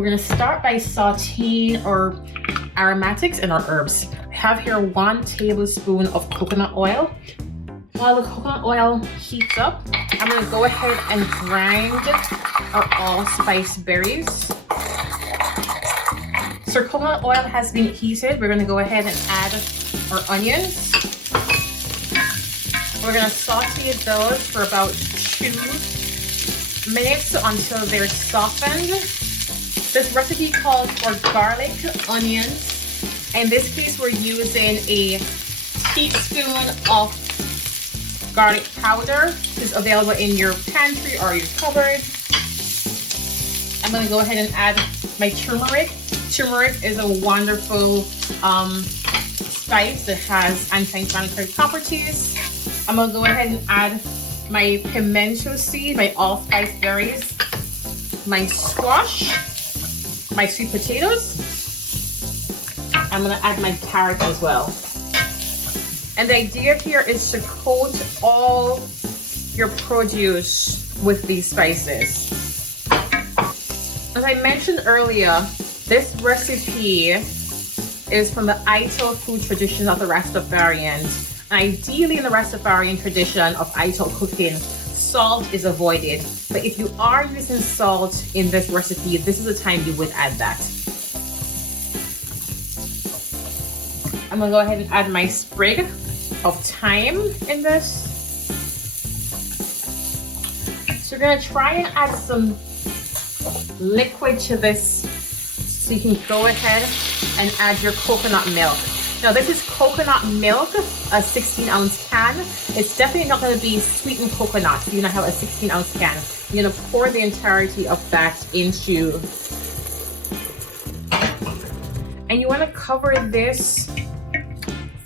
We're gonna start by sauteing our aromatics and our herbs. I have here 1 tablespoon of coconut oil. While the coconut oil heats up, I'm gonna go ahead and grind our allspice berries. So our coconut oil has been heated. We're gonna go ahead and add our onions. We're gonna saute those for about 2 minutes until they're softened. This recipe calls for garlic, onions. In this case, we're using a teaspoon of garlic powder. It's available in your pantry or your cupboard. I'm gonna go ahead and add my turmeric. Turmeric is a wonderful spice that has anti-inflammatory properties. I'm gonna go ahead and add my pimento seed, my allspice berries, my squash, my sweet potatoes. I'm gonna add my carrot as well. And the idea here is to coat all your produce with these spices. As I mentioned earlier, this recipe is from the Ital food tradition of the Rastafarians. Ideally, in the Rastafarian tradition of Ital cooking, salt is avoided. But if you are using salt in this recipe, this is the time you would add that. I'm gonna go ahead and add my sprig of thyme in this. So we're gonna try and add some liquid to this so you can go ahead and add your coconut milk. Now this is coconut milk, a 16-ounce can. It's definitely not going to be sweetened coconut. You're going to have a 16-ounce can. You're going to pour the entirety of that into. And you want to cover this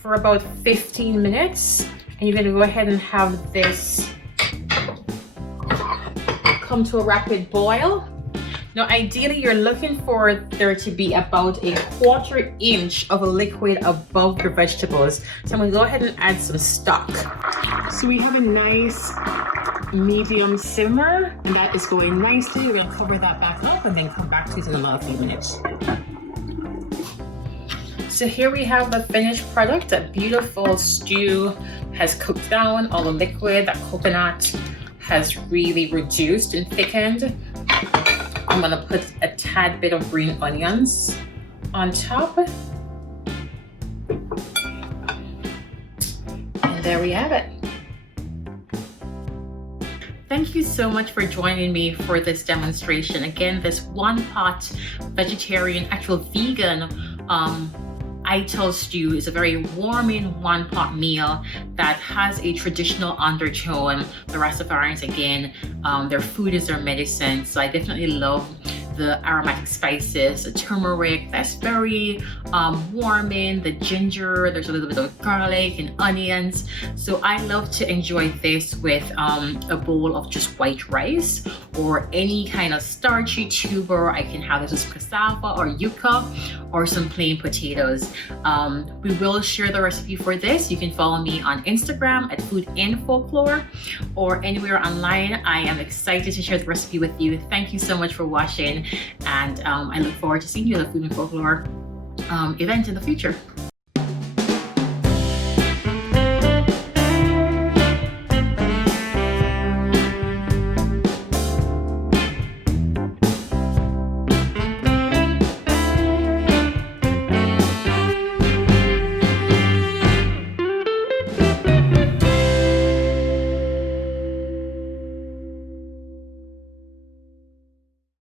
for about 15 minutes. And you're going to go ahead and have this come to a rapid boil. Now, ideally, you're looking for there to be about a 1/4 inch of a liquid above your vegetables. So I'm gonna go ahead and add some stock. So we have a nice medium simmer, and that is going nicely. We're gonna cover that back up and then come back to it in another few minutes. So here we have the finished product. A beautiful stew has cooked down. All the liquid, that coconut has really reduced and thickened. I'm gonna put a tad bit of green onions on top. And there we have it. Thank you so much for joining me for this demonstration. Again, this one-pot vegetarian, actual vegan Ital stew is a very warming one-pot meal that has a traditional undertone. The Rastafarians, again, their food is their medicine, so I definitely love the aromatic spices, the turmeric, that's very warming, the ginger, there's a little bit of garlic and onions. So I love to enjoy this with a bowl of just white rice or any kind of starchy tuber. I can have this with cassava or yuca or some plain potatoes. We will share the recipe for this. You can follow me on Instagram at Food Folklore or anywhere online. I am excited to share the recipe with you. Thank you so much for watching, and I look forward to seeing you at the Food Folklore event in the future.